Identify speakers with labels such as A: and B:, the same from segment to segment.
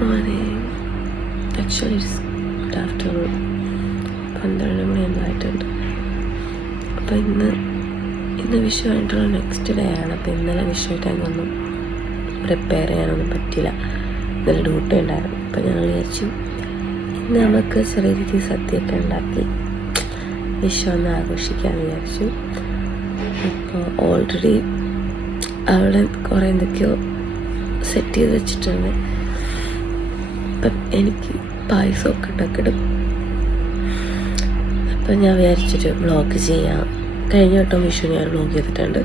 A: വളരെ actually good afternoon പന്ത്രണ്ട് മണിയൊന്നായിട്ടുണ്ട്. അപ്പോൾ ഇന്ന് ഇന്ന് വിഷുവായിട്ടുള്ള നെക്സ്റ്റ് ഡേ ആണ്. അപ്പോൾ ഇന്നലെ വിഷുവായിട്ട് അങ്ങൊന്നും പ്രിപ്പയർ ചെയ്യാനൊന്നും പറ്റില്ല ഇന്നലെ ഡ്യൂട്ടി ഉണ്ടായിരുന്നു. അപ്പോൾ ഞങ്ങൾ വിചാരിച്ചു ഇന്ന് നമുക്ക് ചെറിയ രീതിയിൽ സദ്യയൊക്കെ ഉണ്ടാക്കി വിഷു ഒന്ന് ആഘോഷിക്കാമെന്ന് വിചാരിച്ചു. അപ്പോൾ ഓൾറെഡി അവിടെ കുറേ എന്തൊക്കെയോ സെറ്റ് ചെയ്ത് വെച്ചിട്ടുണ്ട്. അപ്പം എനിക്ക് പായസമൊക്കെ ഉണ്ടാക്കിയിടും അപ്പം ഞാൻ വിചാരിച്ചൊരു വ്ളോഗ് ചെയ്യാം. കഴിഞ്ഞ വട്ടം വിഷു ഞാൻ വ്ളോഗ് ചെയ്തിട്ടുണ്ട്.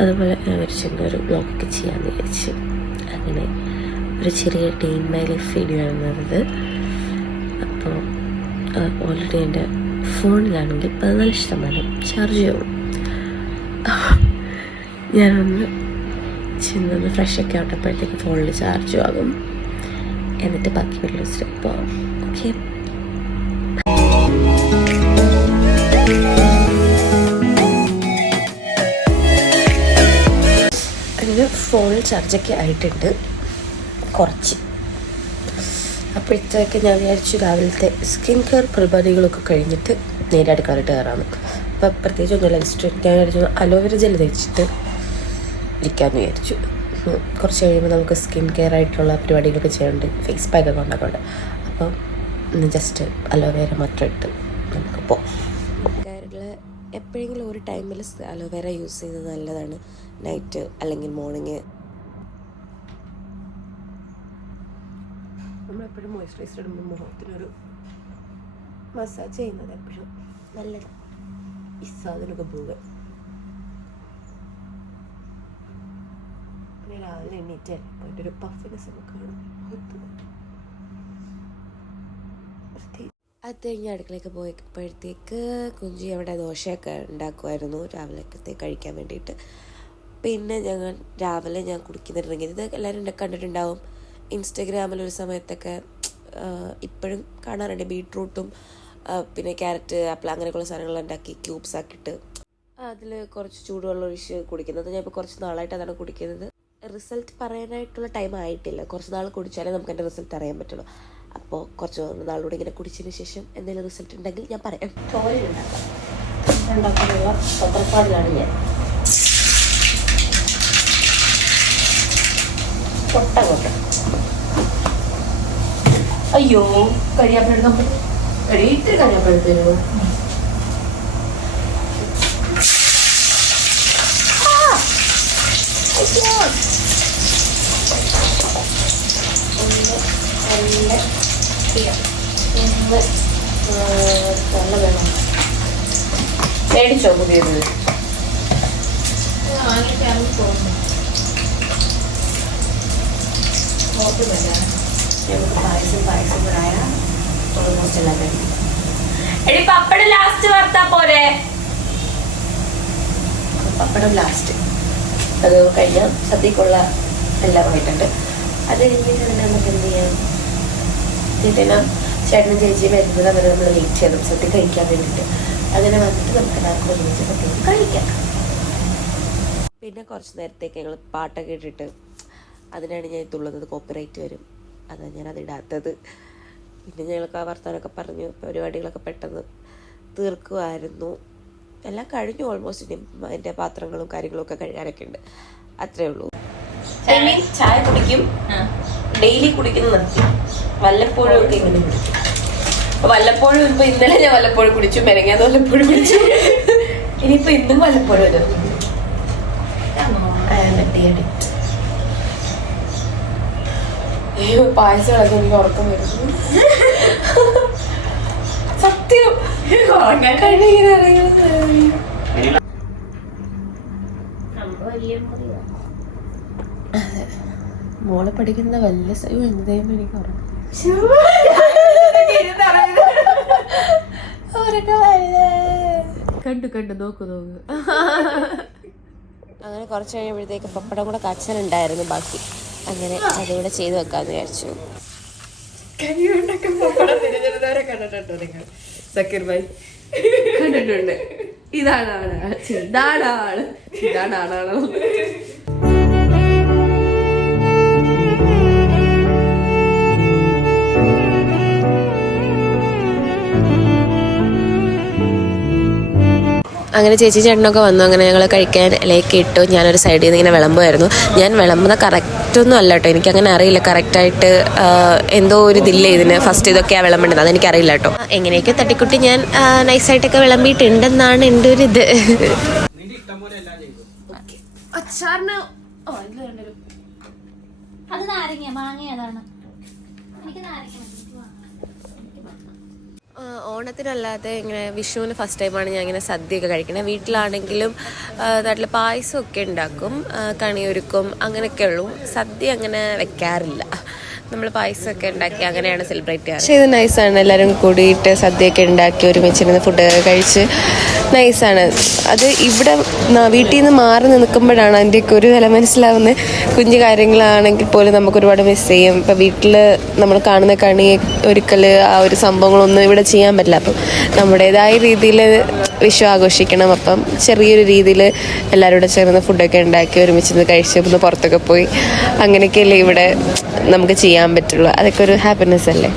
A: അതുപോലെ ഞാൻ വിചാരിച്ചിട്ട് ഒരു വ്ളോഗൊക്കെ ചെയ്യാമെന്ന് വിചാരിച്ചു. അങ്ങനെ ഒരു ചെറിയ ടീം മൈ ലൈഫ് വീഡിയോ ആയിരുന്നത് അപ്പോൾ ഓൾറെഡി എന്റെ ഫോണിലാണെങ്കിൽ പതിനാല് ശതമാനം ചാർജ് ചെയ്യും ഞാനൊന്ന് ചെന്നൊന്ന് ഫ്രഷൊക്കെ ആവട്ടപ്പോഴത്തേക്ക് ഫോണിൽ ചാർജ് ആകും. എന്നിട്ട് ബാക്കി വീട്ടിൽ ആവും ഓക്കെ അങ്ങനെ ഫോണിൽ ചാർജൊക്കെ ആയിട്ടുണ്ട്. കുറച്ച്. അപ്പോഴത്തേക്ക് ഞാൻ വിചാരിച്ചു രാവിലത്തെ സ്കിൻ കെയർ പരിപാടികളൊക്കെ കഴിഞ്ഞിട്ട് നേരെ അടുക്കളയിട്ട് കയറാണ് അപ്പം പ്രത്യേകിച്ച് ഒന്നുമില്ല ഞാൻ വിചാരിച്ചു അലോവേര ജെൽ തേച്ചിട്ട് ഇരിക്കാമെന്ന് വിചാരിച്ചു. കുറച്ച് കഴിയുമ്പോൾ നമുക്ക് സ്കിൻ കെയർ ആയിട്ടുള്ള പരിപാടികളൊക്കെ ചെയ്യാനുണ്ട്. ഫേസ് പാക്കൊക്കെ ഉണ്ടാക്കുന്നുണ്ട് അപ്പം ഇന്ന് ജസ്റ്റ് അലോവേര മാത്രം ഇട്ട് നമുക്ക് പോകാം എപ്പോഴെങ്കിലും ഒരു ടൈമിൽ അലോവേര യൂസ് ചെയ്യുന്നത് നല്ലതാണ്. നൈറ്റ് അല്ലെങ്കിൽ മോർണിംഗ്. നമ്മളെപ്പോഴും മോയ്സ്ചറൈസർ ഇടുമ്പോൾ മുഖത്തിനൊരു മസാജ് ചെയ്യുന്നത് എപ്പോഴും നല്ലതാണ് ഈ സാധനമൊക്കെ പിന്നെ രാവിലെ എണ്ണീറ്റ് പോയിട്ട് ഒരു പഫിനെസ് ഒക്കെ കാണും പ്രത്യേകിച്ച് അത് കഴിഞ്ഞ് അടുക്കളയ്ക്ക് പോയപ്പോഴത്തേക്ക് കുഞ്ചി അവിടെ ദോശയൊക്കെ ഉണ്ടാക്കുമായിരുന്നു. രാവിലത്തെ കഴിക്കാൻ വേണ്ടിയിട്ട്. പിന്നെ ഞങ്ങൾ രാവിലെ ഞാൻ കുടിക്കുന്ന ഡ്രിങ്ക് ഇത് എല്ലാവരും കണ്ടിട്ടുണ്ടാവും. ഇൻസ്റ്റഗ്രാമിൽ ഒരു സമയത്തൊക്കെ ഇപ്പോഴും കാണാറുണ്ട്. ബീട്രൂട്ടും പിന്നെ ക്യാരറ്റ് ആപ്പിൾ അങ്ങനെയൊക്കെയുള്ള സാധനങ്ങൾ ഉണ്ടാക്കി ക്യൂബ്സ് ആക്കിയിട്ട് അതിൽ കുറച്ച് ചൂടുവെള്ളം ഒഴിച്ച് കുടിക്കുന്നത്. ഞാൻ ഇപ്പോൾ കുറച്ച് നാളായിട്ട് അതാണ് കുടിക്കുന്നത്. റിസൾട്ട് പറയാനായിട്ടുള്ള ടൈം ആയിട്ടില്ല. കുറച്ച് നാൾ കുടിച്ചാലേ നമുക്ക് എന്റെ റിസൾട്ട് അറിയാൻ പറ്റുള്ളൂ. അപ്പോൾ കുറച്ച് നാളൂടെ ഇങ്ങനെ കുടിച്ചതിന് ശേഷം എന്തെങ്കിലും റിസൾട്ട് ഉണ്ടെങ്കിൽ ഞാൻ പറയാം. പത്രപ്പാടിലാണ് ഞാൻ. കൊട്ട കൊട്ട അയ്യോ കരിയാപ്പില എടുക്കാൻ പറ്റും രണ്ട് പുതിയത്.
B: എടി പപ്പടം ലാസ്റ്റ് വർത്താ പോരെ.
A: പപ്പടം ലാസ്റ്റ് അത് കഴിഞ്ഞാൽ സദ്യക്കുള്ള എല്ലാം ആയിട്ടുണ്ട്. അത് കഴിഞ്ഞിട്ട് തന്നെ നമുക്ക് എന്ത് ചെയ്യാം? പിന്നെ ചേട്ടനും ചേച്ചിയും വരുന്നത് അവരെ നമ്മൾ വെയിറ്റ് ചെയ്യണം. സദ്യ കഴിക്കാൻ വേണ്ടിയിട്ട് അങ്ങനെ വന്നിട്ട് നമുക്ക് എല്ലാവർക്കും ഒരുമിച്ച് സദ്യ കഴിക്കാം. പിന്നെ കുറച്ച് നേരത്തേക്ക് ഞങ്ങൾ പാട്ടൊക്കെ ഇട്ടിട്ട് അതിനാണ് ഞാൻ തുള്ളുന്നത് കോപ്പിറൈറ്റ് വരും. അതാണ് ഞാൻ അതിടാത്തത് പിന്നെ ഞങ്ങൾക്ക് ആ വർത്തമാനമൊക്കെ പറഞ്ഞു. പരിപാടികളൊക്കെ പെട്ടെന്ന് തീർക്കുമായിരുന്നു. എല്ലാം കഴിഞ്ഞു ഓൾമോസ്റ്റ് ഇനി അതിന്റെ പാത്രങ്ങളും കാര്യങ്ങളും ഒക്കെ കഴുകാനൊക്കെ ഉണ്ട്. അത്രേ ഉള്ളൂ. ചായ കുടിക്കും. ഡെയിലി കുടിക്കുന്ന നിർത്തി. വല്ലപ്പോഴും ഒക്കെ ഇങ്ങനെ കുടിക്കും. വല്ലപ്പോഴും ഇപ്പൊ ഇന്നലെ ഞാൻ വല്ലപ്പോഴും കുടിച്ചു മെരങ്ങാതെ വല്ലപ്പോഴും കുടിച്ചു. ഇനിയിപ്പോ ഇന്നും വല്ലപ്പോഴും ഒരു അയ്യോ പായസങ്ങളൊക്കെ എനിക്ക് ഉറക്കം വരുന്നു. സത്യം. മോളെ പഠിക്കുന്ന വല്ല എന്തേലും എനിക്ക് കണ്ടു കണ്ടു നോക്കു നോക്കു. അങ്ങനെ കുറച്ച് കഴിയുമ്പോഴത്തേക്ക് പപ്പടം കൂടെ കച്ചനുണ്ടായിരുന്നു ബാക്കി. അങ്ങനെ അതുകൂടെ ചെയ്ത് വെക്കാന്ന് വിചാരിച്ചു.
B: സക്കീർ ഭായ്. കണ്ടിട്ടുണ്ട്. ഇതാണ് ആൾ. ഇതാണ് ആൾ. ഇതാണ് ആളാണോ
A: അങ്ങനെ ചേച്ചി ചേട്ടനൊക്കെ വന്നു. അങ്ങനെ ഞങ്ങൾ കഴിക്കാൻ ലേക്ക് ഇട്ടു. ഞാനൊരു സൈഡിൽ നിന്ന് ഇങ്ങനെ വിളമ്പുമായിരുന്നു. ഞാൻ വിളമ്പുന്ന കറക്റ്റൊന്നും അല്ല കേട്ടോ. എനിക്കങ്ങനെ അറിയില്ല കറക്റ്റായിട്ട് എന്തോ ഒരു ഇതില്ലേ ഇതിന്. ഫസ്റ്റ് ഇതൊക്കെയാണ് വിളമ്പേണ്ടത് അതെനിക്കറിയില്ല കേട്ടോ. എങ്ങനെയൊക്കെ തട്ടിക്കുട്ടി ഞാൻ നൈസായിട്ടൊക്കെ വിളമ്പിയിട്ടുണ്ടെന്നാണ് എന്റെ ഒരു ഇത്.
B: അച്ചാറിന്
C: അത് നാരങ്ങ മാങ്ങ അതാണ് എനിക്ക് നാരങ്ങ മതി. എനിക്ക് മാങ്ങ.
A: ആ, ഓണത്തിനല്ലാതെ ഇങ്ങനെ വിഷുവിന് ഫസ്റ്റ് ടൈമാണ് ഞാൻ ഇങ്ങനെ സദ്യയൊക്കെ കഴിക്കുന്നത് വീട്ടിലാണെങ്കിലും നാട്ടിൽ പായസമൊക്കെ ഉണ്ടാക്കും കണിയൊരുക്കും അങ്ങനെയൊക്കെ ഉള്ളൂ. സദ്യ അങ്ങനെ വെക്കാറില്ല. നമ്മൾ പായസമൊക്കെ ഉണ്ടാക്കി അങ്ങനെയാണ് സെലിബ്രേറ്റ് ചെയ്യുക പക്ഷേ ഇത് നൈസാണ് എല്ലാവരും കൂടിയിട്ട് സദ്യയൊക്കെ ഉണ്ടാക്കി ഒരുമിച്ചിരുന്ന് ഫുഡൊക്കെ കഴിച്ച് നൈസാണ് അത് ഇവിടെ വീട്ടിൽ നിന്ന് മാറി നിൽക്കുമ്പോഴാണ് അതിന്റെയൊക്കെ ഒരു വില മനസ്സിലാവുന്നത്. കുഞ്ഞു കാര്യങ്ങളാണെങ്കിൽ പോലും നമുക്ക് ഒരുപാട് മിസ് ചെയ്യും. ഇപ്പം വീട്ടിൽ നമ്മൾ കാണുന്ന കണി ഒരുക്കൽ ആ ഒരു സംഭവങ്ങളൊന്നും ഇവിടെ ചെയ്യാൻ പറ്റില്ല. അപ്പം നമ്മുടേതായ രീതിയിൽ വിഷു ആഘോഷിക്കണം. അപ്പം ചെറിയൊരു രീതിയിൽ എല്ലാവരും കൂടെ ചേർന്ന് ഫുഡൊക്കെ ഉണ്ടാക്കി ഒരുമിച്ച് നിന്ന് കഴിച്ച് ഒന്ന് പുറത്തൊക്കെ പോയി അങ്ങനെയൊക്കെയല്ലേ ഇവിടെ നമുക്ക് ചെയ്യാൻ പറ്റുള്ളൂ. അതൊക്കെ ഒരു ഹാപ്പിനെസ് അല്ലേ?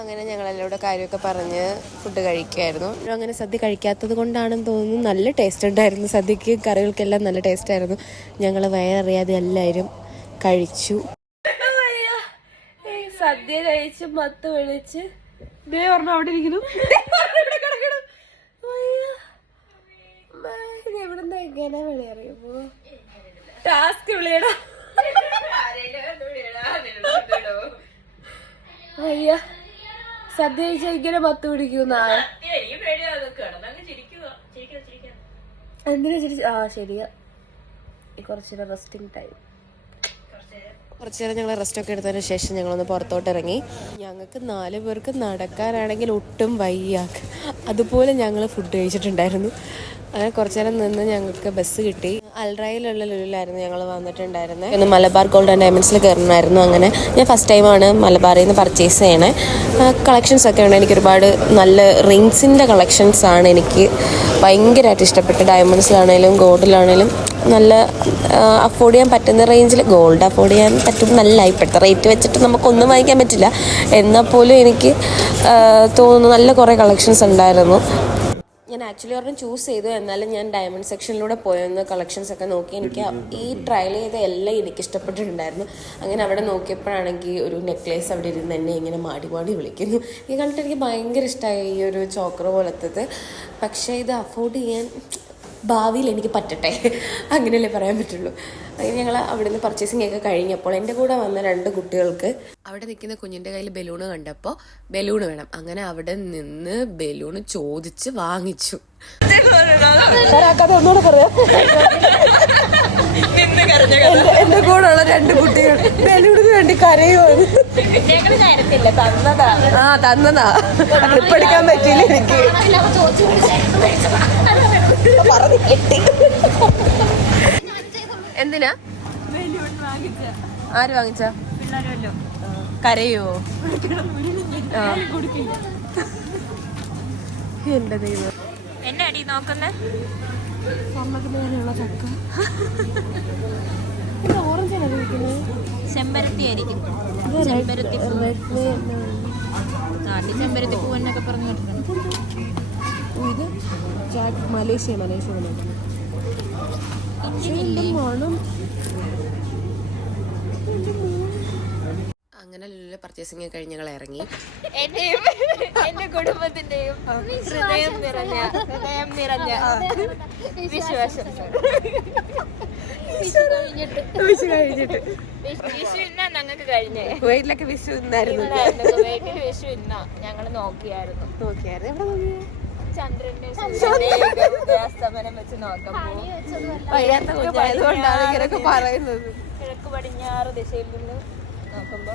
A: അങ്ങനെ ഞങ്ങളെല്ലാവരുടെ കാര്യമൊക്കെ പറഞ്ഞ് ഫുഡ് കഴിക്കുമായിരുന്നു അങ്ങനെ സദ്യ കഴിക്കാത്തത് കൊണ്ടാണെന്ന് തോന്നുന്നു. നല്ല ടേസ്റ്റ് ഉണ്ടായിരുന്നു. സദ്യക്ക് കറികൾക്കെല്ലാം നല്ല ടേസ്റ്റ് ആയിരുന്നു. ഞങ്ങൾ വയററിയാതെ എല്ലാവരും കഴിച്ചു.
B: സദ്യ കഴിച്ച് മത്ത് വിളിച്ച് ദേ പറഞ്ഞു അവിടെ ഇരിക്കുന്നു.
A: എവിടുന്ന് എങ്ങനെ വിളിയറിയുമോ
B: ടാസ്ക് വിളിയടാ. അയ്യ സദ്യ കഴിച്ചാൽ ഇങ്ങനെ പത്ത് പിടിക്കുന്ന? എന്തിനാ ചിരിച്ചു? ആ ശരിയാ. ഈ കുറച്ചു റെസ്റ്റിംഗ് ടൈം
A: കുറച്ച് നേരം ഞങ്ങൾ റെസ്റ്റ് ഒക്കെ എടുത്തതിന് ശേഷം ഞങ്ങളൊന്ന് പുറത്തോട്ട് ഇറങ്ങി. ഞങ്ങൾക്ക് നാല് പേർക്ക് നടക്കാനാണെങ്കിൽ ഒട്ടും വയ്യ. അതുപോലെ ഞങ്ങൾ ഫുഡ് കഴിച്ചിട്ടുണ്ടായിരുന്നു. അങ്ങനെ കുറച്ചു നേരം നിന്ന് ഞങ്ങൾക്ക് ബസ് കിട്ടി. അൽറയിലുള്ള ലുലിലായിരുന്നു ഞങ്ങൾ വന്നിട്ടുണ്ടായിരുന്നത് ഒന്ന് മലബാർ ഗോൾഡ് ആൻഡ് ഡയമണ്ട്സിൽ കയറണമായിരുന്നു അങ്ങനെ. ഞാൻ ഫസ്റ്റ് ടൈമാണ് മലബാറിൽ നിന്ന് പർച്ചേസ് ചെയ്യണേ. കളക്ഷൻസ് ഒക്കെ ഉണ്ട്. എനിക്ക് ഒരുപാട് നല്ല റിങ്സിന്റെ കളക്ഷൻസ് ആണ് എനിക്ക് ഭയങ്കരമായിട്ട് ഇഷ്ടപ്പെട്ട്. ഡയമണ്ട്സിലാണേലും ഗോൾഡിലാണേലും നല്ല അഫോർഡ് ചെയ്യാൻ പറ്റുന്ന റേഞ്ചിൽ ഗോൾഡ് അഫോർഡ് ചെയ്യാൻ പറ്റും. നല്ല ഇപ്പോഴത്തെ റേറ്റ് വെച്ചിട്ട് നമുക്കൊന്നും വാങ്ങിക്കാൻ പറ്റില്ല. എന്നാൽ പോലും എനിക്ക് തോന്നുന്നു നല്ല കുറേ കളക്ഷൻസ് ഉണ്ടായിരുന്നു. ഞാൻ ആക്ച്വലി ഒരെണ്ണം ചൂസ് ചെയ്തു. എന്നാലും ഞാൻ ഡയമണ്ട് സെക്ഷനിലൂടെ പോയൊന്ന് കളക്ഷൻസ് ഒക്കെ നോക്കി. എനിക്ക് ഈ ട്രയൽ ചെയ്ത എല്ലാം എനിക്ക് ഇഷ്ടപ്പെട്ടിട്ടുണ്ടായിരുന്നു. അങ്ങനെ അവിടെ നോക്കിയപ്പോഴാണെങ്കിൽ ഒരു നെക്ലേസ് അവിടെ ഇരുന്ന് എന്നെ ഇങ്ങനെ മാടി മാടി വിളിക്കുന്നു. ഇത് കണ്ടിട്ട് എനിക്ക് ഭയങ്കര ഇഷ്ടമായി ഈ ഒരു ചോക്കർ പോലത്തത്. പക്ഷേ ഇത് അഫോർഡ് ചെയ്യാൻ ഭാവിയിൽ എനിക്ക് പറ്റട്ടെ? അങ്ങനെയല്ലേ പറയാൻ പറ്റുള്ളൂ. അങ്ങനെ ഞങ്ങൾ അവിടെ നിന്ന് പർച്ചേസിംഗ് ഒക്കെ കഴിഞ്ഞപ്പോൾ എന്റെ കൂടെ വന്ന രണ്ട് കുട്ടികൾക്ക് അവിടെ നിൽക്കുന്ന കുഞ്ഞിന്റെ കയ്യിൽ ബലൂണ് കണ്ടപ്പോൾ ബലൂണ് വേണം. അങ്ങനെ അവിടെ നിന്ന് ബലൂണ് ചോദിച്ച് വാങ്ങിച്ചു.
B: എന്റെ കൂടെ ഉള്ള രണ്ട് കുട്ടികൾ ബലൂണിന് വേണ്ടി കരയുവാണ്. ആ തന്നതാ. ട്രിപ്പ് എടുക്കാൻ പറ്റിയില്ല എനിക്ക്. പറഞ്ഞു കെട്ടി എന്തിനാ? ആര് വാങ്ങിച്ച? കരയോ. എന്റെ ദൈവം.
D: അടി നോക്കുന്നേ? ചെമ്പരത്തി ആയിരിക്കും. ചെമ്പരത്തി ചെമ്പരത്തി. പൂവെന്നൊക്കെ പറഞ്ഞു കേട്ടിട്ടുണ്ട്
B: ജാക്ക് മലേഷ്യ മലേഷ്യ മണം
A: അങ്ങനെ ലുലു പർച്ചേസിംഗ് കഴിഞ്ഞ് ഞങ്ങൾ ഇറങ്ങി.
D: എന്റെയും എന്റെ കുടുംബത്തിന്റെയും ഹൃദയം നിറഞ്ഞ ഹൃദയം നിറഞ്ഞ വിശ്വാസങ്ങൾ
C: വിഷു കഴിഞ്ഞിട്ട്.
B: വിഷു കഴിഞ്ഞിട്ട്.
D: വിഷു ഇന്നാ ഞങ്ങൾക്ക് കഴിഞ്ഞേ?
B: കുവൈറ്റിലൊക്കെ വിഷു ഇന്നായിരുന്നു.
D: ഇന്നായിരുന്നു വിഷു ഇന്നാ ഞങ്ങൾ നോക്കിയായിരുന്നു.
B: നോക്കിയായിരുന്നു. എവിടെ നോക്കിയേ?
D: ചന്ദ്രന്റെ അസ്തമനം വെച്ച് നോക്കുമ്പോ
B: വയ്യാത്ത കുഞ്ഞായതുകൊണ്ടാണ് ഇങ്ങനെയൊക്കെ പറയുന്നത്.
D: കിഴക്ക് പടിഞ്ഞാറ് ദിശയിൽ നിന്ന് നോക്കുമ്പോ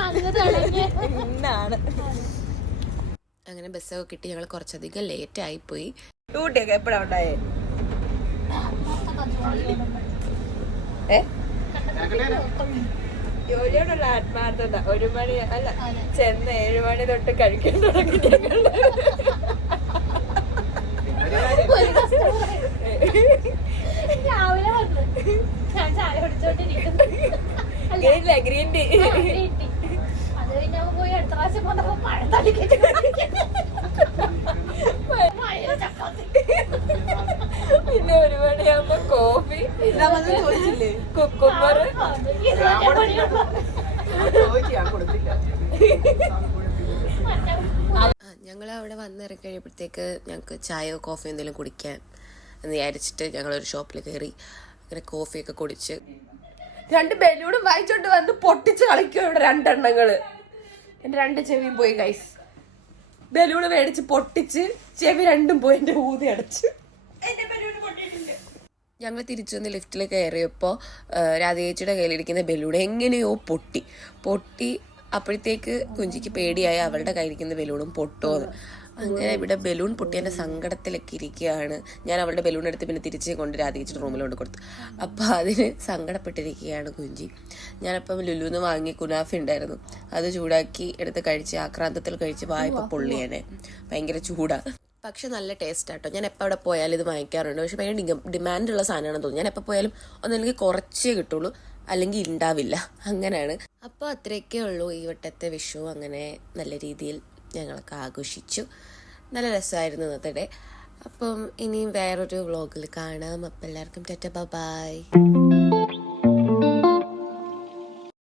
C: അങ്ങ് തെളിഞ്ഞ്
D: ഇന്നാണ്.
A: അങ്ങനെ ബസ്സൊക്കെ കിട്ടി ഞങ്ങൾ കുറച്ചധികം ലേറ്റ് ആയി പോയി
B: ഡ്യൂട്ടിയൊക്കെ എപ്പോഴാ ഉണ്ടായേ? ഏ?
D: ജോലിയോടുള്ള ആത്മാർത്ഥത. ഒരു മണി അല്ല ചെന്ന് ഏഴു മണി തൊട്ട് കഴിക്കാൻ തുടങ്ങി
C: രാവിലെ
D: ഗ്രീൻ ടീ
C: കിട്ടി അത് കഴിഞ്ഞ് അവൻ പോയി അടുത്ത പ്രാവശ്യം വന്നപ്പോ പഴം തളിക്കുന്നു മഴ
B: കുക്കുമ്പർ
A: ഞങ്ങൾ അവിടെ കഴിയുമ്പോഴത്തേക്ക് ഞങ്ങൾക്ക് ചായയോ കോഫിയോ എന്തെങ്കിലും കുടിക്കാൻ എന്ന് വിചാരിച്ചിട്ട് ഞങ്ങളൊരു ഷോപ്പിൽ കയറി അങ്ങനെ കോഫിയൊക്കെ കുടിച്ച്
B: രണ്ട് ബലൂണും വായിച്ചോണ്ട് വന്ന് പൊട്ടിച്ച് കളിക്കും ഇവിടെ രണ്ടെണ്ണങ്ങൾ. എന്റെ രണ്ട് ചെവിയും പോയി ഗൈസ് ബലൂണ് മേടിച്ച് പൊട്ടിച്ച് ചെവി രണ്ടും പോയി എന്റെ ഊതി അടച്ച്.
A: ഞങ്ങൾ തിരിച്ചു വന്ന് ലിഫ്റ്റിൽ കയറിയപ്പോൾ രാധേച്ചിയുടെ കയ്യിലിരിക്കുന്ന ബലൂൺ എങ്ങനെയോ പൊട്ടി. പൊട്ടി അപ്പോഴത്തേക്ക് കുഞ്ചിക്ക് പേടിയായി അവളുടെ കയ്യിലിരിക്കുന്ന ബലൂണും പൊട്ടുമെന്ന് അങ്ങനെ ഇവിടെ ബലൂൺ പൊട്ടിയതിന്റെ സങ്കടത്തിലൊക്കെ ഇരിക്കുകയാണ്. ഞാൻ അവളുടെ ബലൂൺ എടുത്ത് പിന്നെ തിരിച്ച് കൊണ്ട് രാധേച്ചിയുടെ റൂമിലോട്ട് കൊടുത്തു. അപ്പോൾ അതിന് സങ്കടപ്പെട്ടിരിക്കുകയാണ് കുഞ്ചി. ഞാനപ്പം ലുലുന്ന് വാങ്ങി കുനാഫി ഉണ്ടായിരുന്നു. അത് ചൂടാക്കി എടുത്ത് കഴിച്ച് ആക്രാന്തത്തിൽ കഴിച്ച് വായ്പ പൊള്ളിയാനെ. ഭയങ്കര ചൂടാ. പക്ഷെ നല്ല ടേസ്റ്റ് ആട്ടോ. ഞാൻ എപ്പോൾ അവിടെ പോയാലും ഇത് വാങ്ങിക്കാറുണ്ട്. പക്ഷെ ഭയങ്കര ഡിമാൻഡ് ഉള്ള സാധനമാണെന്ന് തോന്നുന്നു. ഞാൻ എപ്പോൾ പോയാലും ഒന്നല്ലെങ്കിൽ കുറച്ചേ കിട്ടുള്ളൂ. അല്ലെങ്കിൽ ഉണ്ടാവില്ല അങ്ങനെയാണ്. അപ്പോൾ അത്രയൊക്കെ ഉള്ളൂ ഈ വട്ടത്തെ വിഷു. അങ്ങനെ നല്ല രീതിയിൽ ഞങ്ങളൊക്കെ ആഘോഷിച്ചു. നല്ല രസമായിരുന്നു ഇന്നത്തെ ഡേ. അപ്പം ഇനിയും വേറൊരു വ്ളോഗിൽ കാണാം. അപ്പം എല്ലാവർക്കും ടെറ്റ ബൈ.